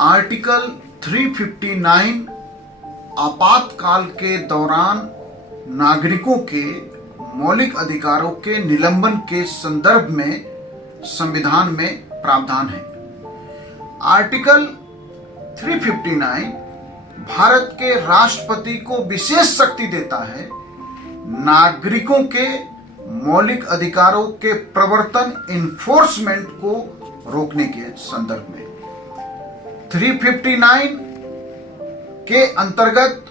Article 359 आपातकाल के दौरान नागरिकों के मौलिक अधिकारों के निलंबन के संदर्भ में संविधान में प्रावधान है। आर्टिकल 359 भारत के राष्ट्रपति को विशेष शक्ति देता है नागरिकों के मौलिक अधिकारों के प्रवर्तन इन्फोर्समेंट को रोकने के संदर्भ में। 359 के अंतर्गत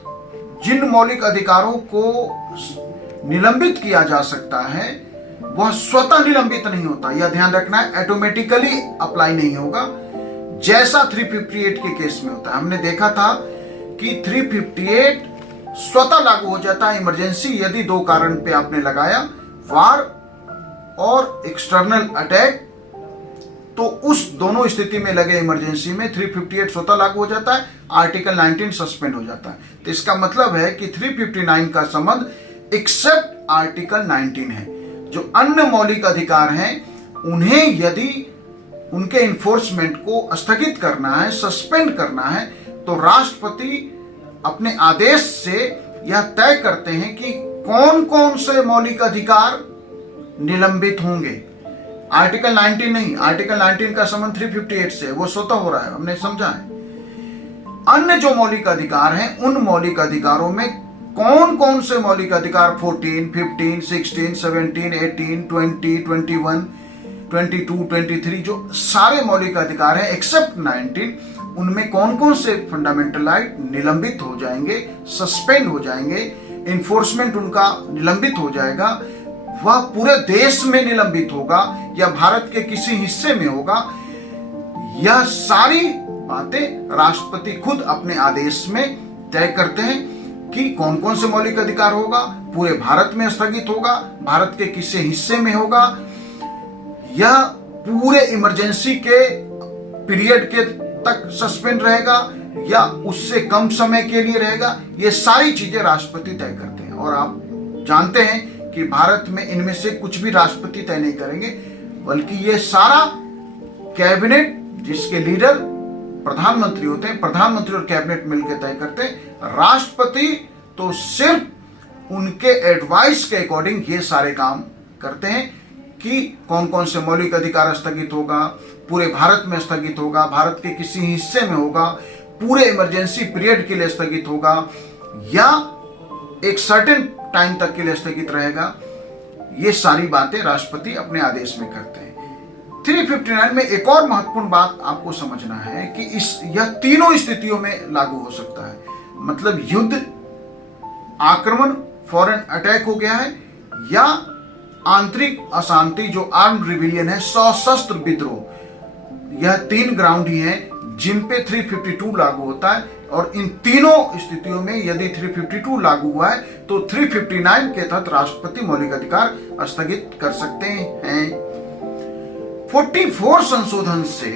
जिन मौलिक अधिकारों को निलंबित किया जा सकता है वह स्वतः निलंबित नहीं होता, यह ध्यान रखना है। ऑटोमेटिकली अप्लाई नहीं होगा जैसा 358 के केस में होता है। हमने देखा था कि 358 स्वतः लागू हो जाता है इमरजेंसी यदि दो कारण पे आपने लगाया, वार और एक्सटर्नल अटैक, तो उस दोनों स्थिति में लगे इमरजेंसी में 358 स्वतः लागू हो जाता है, आर्टिकल 19 सस्पेंड हो जाता है। तो इसका मतलब है कि 359 का संबंध एक्सेप्ट आर्टिकल 19 है। जो अन्य मौलिक अधिकार हैं उन्हें यदि उनके इन्फोर्समेंट को स्थगित करना है, सस्पेंड करना है, तो राष्ट्रपति अपने आदेश से यह तय करते हैं कि कौन कौन से मौलिक अधिकार निलंबित होंगे। आर्टिकल 19 नहीं, आर्टिकल 19 का संबंध 358 से, वो स्वतः हो रहा है, हमने समझा है। अन्य जो मौलिक अधिकार हैं उन मौलिक अधिकारों में कौन कौन से मौलिक अधिकार 14, 15, 16, 17, 18, 20, 21, 22, 23 जो सारे मौलिक अधिकार हैं एक्सेप्ट 19, उनमें कौन कौन से फंडामेंटल राइट निलंबित हो जाएंगे, सस्पेंड हो जाएंगे, इन्फोर्समेंट उनका निलंबित हो जाएगा, वह पूरे देश में निलंबित होगा या भारत के किसी हिस्से में होगा। यह सारी बातें राष्ट्रपति खुद अपने आदेश में तय करते हैं कि कौन कौन से मौलिक अधिकार होगा, पूरे भारत में स्थगित होगा, भारत के किसी हिस्से में होगा, यह पूरे इमरजेंसी के पीरियड के तक सस्पेंड रहेगा या उससे कम समय के लिए रहेगा। ये सारी चीजें राष्ट्रपति तय करते हैं और आप जानते हैं कि भारत में इनमें से कुछ भी राष्ट्रपति तय नहीं करेंगे, बल्कि ये सारा कैबिनेट जिसके लीडर प्रधानमंत्री होते हैं, प्रधानमंत्री और कैबिनेट मिलकर तय करते हैं। राष्ट्रपति तो सिर्फ उनके एडवाइस के अकॉर्डिंग ये सारे काम करते हैं कि कौन कौन से मौलिक अधिकार स्थगित होगा, पूरे भारत में स्थगित होगा, भारत के किसी हिस्से में होगा, पूरे इमरजेंसी पीरियड के लिए स्थगित होगा या एक सर्टेन टाइम तक के लिए स्थगित रहेगा। ये सारी बातें राष्ट्रपति अपने आदेश में करते हैं। 359 में एक और महत्वपूर्ण बात आपको समझना है कि यह तीनों स्थितियों में लागू हो सकता है। मतलब युद्ध, आक्रमण, फॉरेन अटैक हो गया है, या आंतरिक अशांति जो आर्म्ड रिविलियन है, सशस्त्र विद्रोह। यह तीन ग्राउंड ही हैं जिन पे 352 लागू होता है और इन तीनों स्थितियों में यदि 352 लागू हुआ है तो 359 के तहत राष्ट्रपति मौलिक अधिकार स्थगित कर सकते हैं। 44 संशोधन से,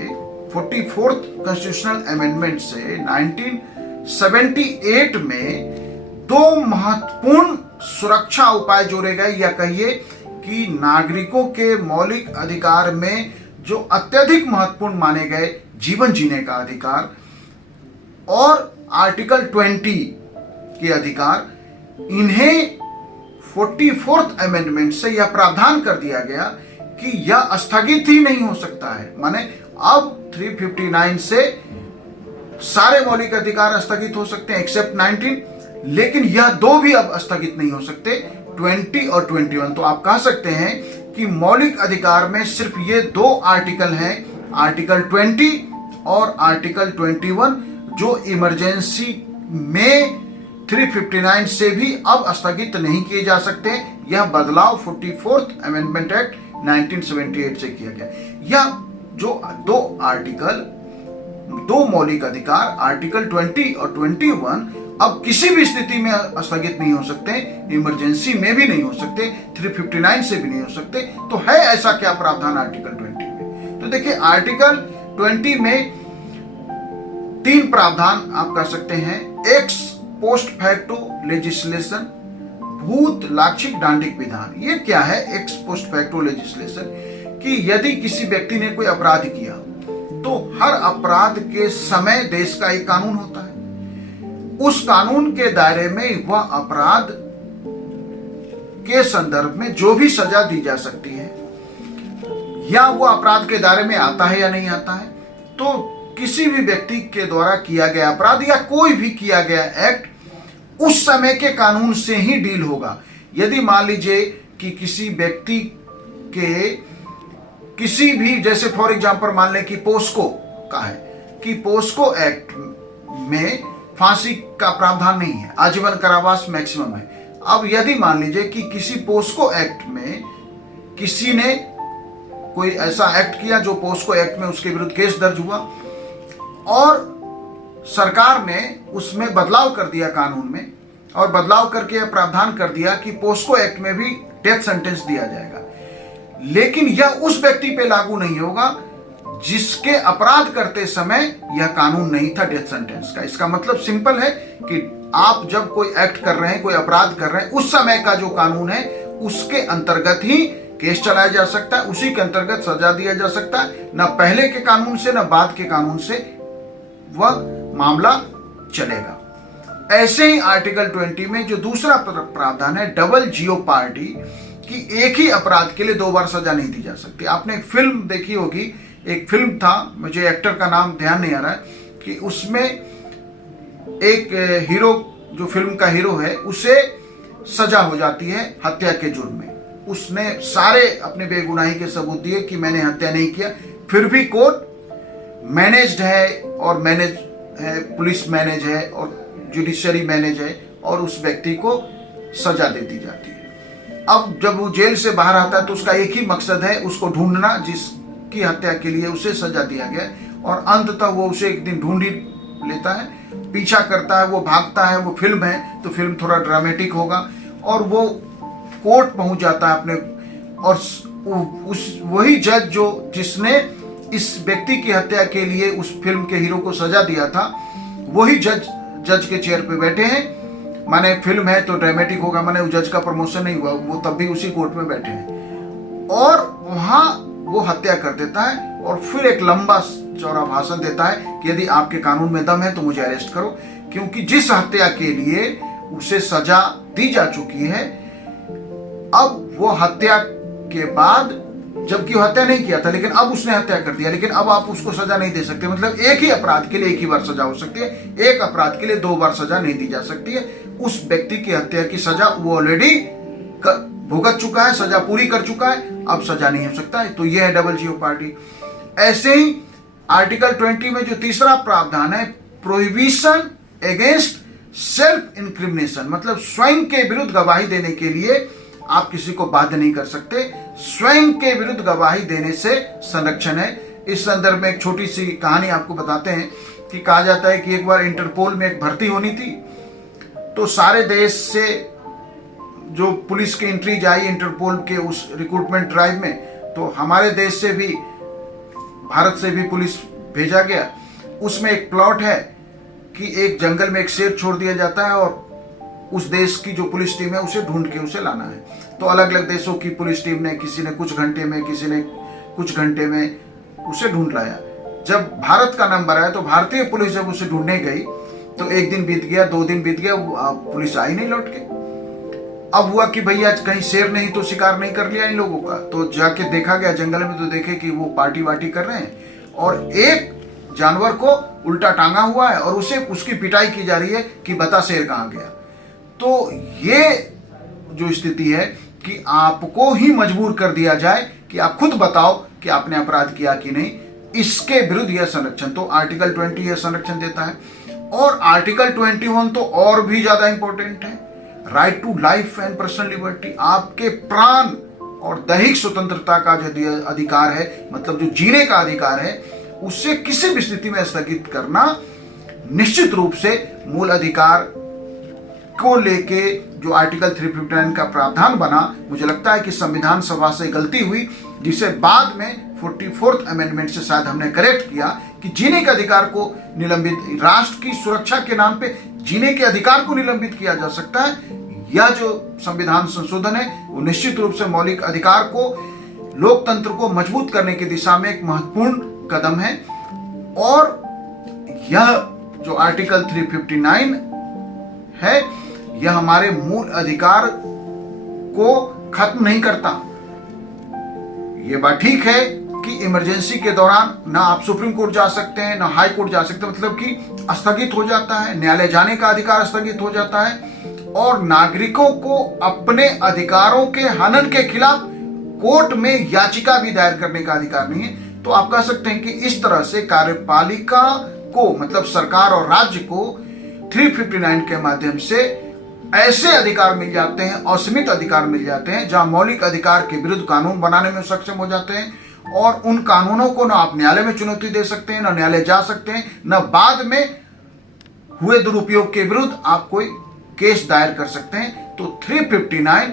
44th कॉन्स्टिट्यूशनल अमेंडमेंट से 1978 में दो महत्वपूर्ण सुरक्षा उपाय जोड़े गए, या कहिए कि नागरिकों के मौलिक अधिकार में जो अत्यधिक महत्वपूर्ण माने गए जीवन जीने का अधिकार और आर्टिकल 20 के अधिकार, इन्हें 44th अमेंडमेंट से यह प्रावधान कर दिया गया कि यह स्थगित ही नहीं हो सकता है। माने अब 359 से सारे मौलिक अधिकार स्थगित हो सकते हैं एक्सेप्ट 19, लेकिन यह दो भी अब स्थगित नहीं हो सकते, 20 और 21। तो आप कह सकते हैं कि मौलिक अधिकार में सिर्फ ये दो आर्टिकल हैं, आर्टिकल 20 और आर्टिकल 21, जो इमरजेंसी में 359 से भी अब स्थगित नहीं किए जा सकते। यह बदलाव 44th अमेंडमेंट एक्ट 1978 से किया गया। यह जो दो मौलिक अधिकार आर्टिकल 20 और 21 अब किसी भी स्थिति में स्थगित नहीं हो सकते, इमरजेंसी में भी नहीं हो सकते, 359 से भी नहीं हो सकते। तो है ऐसा क्या प्रावधान आर्टिकल 20 में? तो देखिए, आर्टिकल 20 में तीन प्रावधान आप कर सकते हैं। एक्स पोस्ट फैक्टो लेजिस्लेशन, भूत लाक्षिक दांडिक विधान। ये क्या है एक्स पोस्ट फैक्टो लेजिस्लेशन? कि यदि किसी व्यक्ति ने कोई अपराध किया तो हर अपराध के समय देश का एक कानून होता है। उस कानून के दायरे में वह अपराध के संदर्भ में जो भी सजा दी जा सकती है, या वो अपराध के दायरे में आता है या नहीं आता है, तो किसी भी व्यक्ति के द्वारा किया गया अपराध या कोई भी किया गया एक्ट उस समय के कानून से ही डील होगा। यदि मान लीजिए कि किसी व्यक्ति के किसी भी, जैसे फॉर एग्जांपल मान लें कि पोस्को का है कि पोस्को एक्ट में फांसी का प्रावधान नहीं है, आजीवन कारावास मैक्सिमम है। अब यदि मान लीजिए कि किसी पोस्को एक्ट में किसी ने कोई ऐसा एक्ट किया जो पोस्को एक्ट में उसके विरुद्ध केस दर्ज हुआ और सरकार ने उसमें बदलाव कर दिया कानून में, और बदलाव करके यह प्रावधान कर दिया कि पोस्को एक्ट में भी डेथ सेंटेंस दिया जाएगा, लेकिन यह उस व्यक्ति पे लागू नहीं होगा जिसके अपराध करते समय यह कानून नहीं था डेथ सेंटेंस का। इसका मतलब सिंपल है कि आप जब कोई एक्ट कर रहे हैं, कोई अपराध कर रहे हैं, उस समय का जो कानून है उसके अंतर्गत ही केस चलाया जा सकता है, उसी के अंतर्गत सजा दिया जा सकता है। न पहले के कानून से न बाद के कानून से वह मामला चलेगा। ऐसे ही आर्टिकल 20 में जो दूसरा प्रावधान है डबल जियोपार्डी, कि एक ही अपराध के लिए 2 बार सजा नहीं दी जा सकती। आपने एक फिल्म देखी होगी, एक फिल्म था, मुझे एक्टर का नाम ध्यान नहीं आ रहा है, कि उसमें एक हीरो, जो फिल्म का हीरो है, उसे सजा हो जाती है हत्या के जुर्म में। उसने सारे अपने बेगुनाही के सबूत दिए कि मैंने हत्या नहीं किया, फिर भी कोर्ट मैनेज्ड है और मैनेज है, पुलिस मैनेज है और जुडिशरी मैनेज है, और उस व्यक्ति को सजा दे दी जाती है। अब जब वो जेल से बाहर आता है तो उसका एक ही मकसद है, उसको ढूंढना जिसकी हत्या के लिए उसे सजा दिया गया, और अंततः वो उसे एक दिन ढूंढ ही लेता है, पीछा करता है, वो भागता है। वो फिल्म है तो फिल्म थोड़ा ड्रामेटिक होगा, और वो कोर्ट पहुंच जाता है अपने, और उस वही जज जो जिसने इस व्यक्ति की हत्या के लिए उस फिल्म के हीरो को सजा दिया था, वही जज के चेयर पे बैठे हैं। माने फिल्म है तो ड्रामेटिक होगा, माने जज का प्रमोशन नहीं हुआ, वो तब भी उसी कोर्ट में बैठे हैं, और वहां वो हत्या कर देता है, और फिर एक लंबा चौड़ा भाषण देता है कि यदि आपके कानून में दम है तो मुझे अरेस्ट करो, क्योंकि जिस हत्या के लिए उसे सजा दी जा चुकी है, अब वो हत्या के बाद, जबकि वो हत्या नहीं किया था लेकिन अब उसने हत्या कर दिया, लेकिन अब आप उसको सजा नहीं दे सकते। मतलब एक ही अपराध के लिए एक ही बार सजा हो सकती है, एक अपराध के लिए 2 बार सजा नहीं दी जा सकती है। उस व्यक्ति की हत्या की सजा वो ऑलरेडी भुगत चुका है, सजा पूरी कर चुका है, अब सजा नहीं हो सकता है। तो यह है डबल जियोपार्डी। ऐसे ही आर्टिकल 20 में जो तीसरा प्रावधान है, प्रोहिबिशन अगेंस्ट सेल्फ इंक्रिमिनेशन, मतलब स्वयं के विरुद्ध गवाही देने के लिए आप किसी को बाध्य नहीं कर सकते। स्वयं के विरुद्ध गवाही देने से संरक्षण है। इस संदर्भ में एक छोटी सी कहानी आपको बताते हैं कि कहा जाता है कि एक बार इंटरपोल में एक भर्ती होनी थी, तो सारे देश से जो पुलिस की एंट्री आई इंटरपोल के उस रिक्रूटमेंट ड्राइव में, तो हमारे देश से भी, भारत से भी पुलिस भेजा गया। उसमें एक प्लॉट है कि एक जंगल में एक शेर छोड़ दिया जाता है, और उस देश की जो पुलिस टीम है उसे ढूंढ के उसे लाना है। तो अलग अलग देशों की पुलिस टीम ने, किसी ने कुछ घंटे में, किसी ने कुछ घंटे में उसे ढूंढ लाया। जब भारत का नंबर आया तो भारतीय पुलिस जब उसे ढूंढने गई तो 1 दिन बीत गया, 2 दिन बीत गया, पुलिस आई नहीं लौट के। अब हुआ कि भैया कहीं शेर नहीं तो शिकार नहीं कर लिया इन लोगों का। तो जाके देखा गया जंगल में, तो देखे कि वो पार्टी वार्टी कर रहे हैं, और एक जानवर को उल्टा टांगा हुआ है और उसे उसकी पिटाई की जा रही है कि बता शेर कहाँ गया। तो ये जो स्थिति है कि आपको ही मजबूर कर दिया जाए कि आप खुद बताओ कि आपने अपराध किया कि नहीं, इसके विरुद्ध यह संरक्षण, तो आर्टिकल 20 यह संरक्षण देता है। और आर्टिकल 21 तो और भी ज्यादा इंपॉर्टेंट है, right to life and personal liberty, आपके प्राण और दैहिक स्वतंत्रता का जो अधिकार है, मतलब जो जीने का अधिकार है, उससे किसी भी स्थिति में स्थगित करना निश्चित रूप से मूल अधिकार को लेके जो आर्टिकल 359 का प्रावधान बना, मुझे लगता है कि संविधान सभा से गलती हुई, जिसे बाद में 44th अमेंडमेंट से शायद हमने करेक्ट किया कि जीने के अधिकार को निलंबित, राष्ट्र की सुरक्षा के नाम पे जीने के अधिकार को निलंबित किया जा सकता है। यह जो संविधान संशोधन है वो निश्चित रूप से मौलिक अधिकार को, लोकतंत्र को मजबूत करने की दिशा में एक महत्वपूर्ण कदम है, और यह जो आर्टिकल 359 है, यह हमारे मूल अधिकार को खत्म नहीं करता। यह बात ठीक है कि इमरजेंसी के दौरान ना आप सुप्रीम कोर्ट जा सकते हैं, ना हाई कोर्ट जा सकते हैं, मतलब कि स्थगित हो जाता है, न्यायालय जाने का अधिकार स्थगित हो जाता है और नागरिकों को अपने अधिकारों के हनन के खिलाफ कोर्ट में याचिका भी दायर करने का अधिकार नहीं है। तो आप कह सकते हैं कि इस तरह से कार्यपालिका को, मतलब सरकार और राज्य को 359 के माध्यम से ऐसे अधिकार मिल जाते हैं, असीमित अधिकार मिल जाते हैं, जहां मौलिक अधिकार के विरुद्ध कानून बनाने में सक्षम हो जाते हैं और उन कानूनों को न आप न्यायालय में चुनौती दे सकते हैं, न न्यायालय जा सकते हैं, न बाद में हुए दुरुपयोग के विरुद्ध आप कोई केस दायर कर सकते हैं। तो 359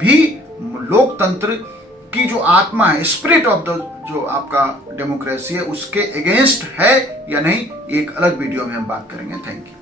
भी लोकतंत्र की जो आत्मा है, स्पिरिट ऑफ द जो आपका डेमोक्रेसी है, उसके अगेंस्ट है या नहीं, एक अलग वीडियो में हम बात करेंगे। Thank you.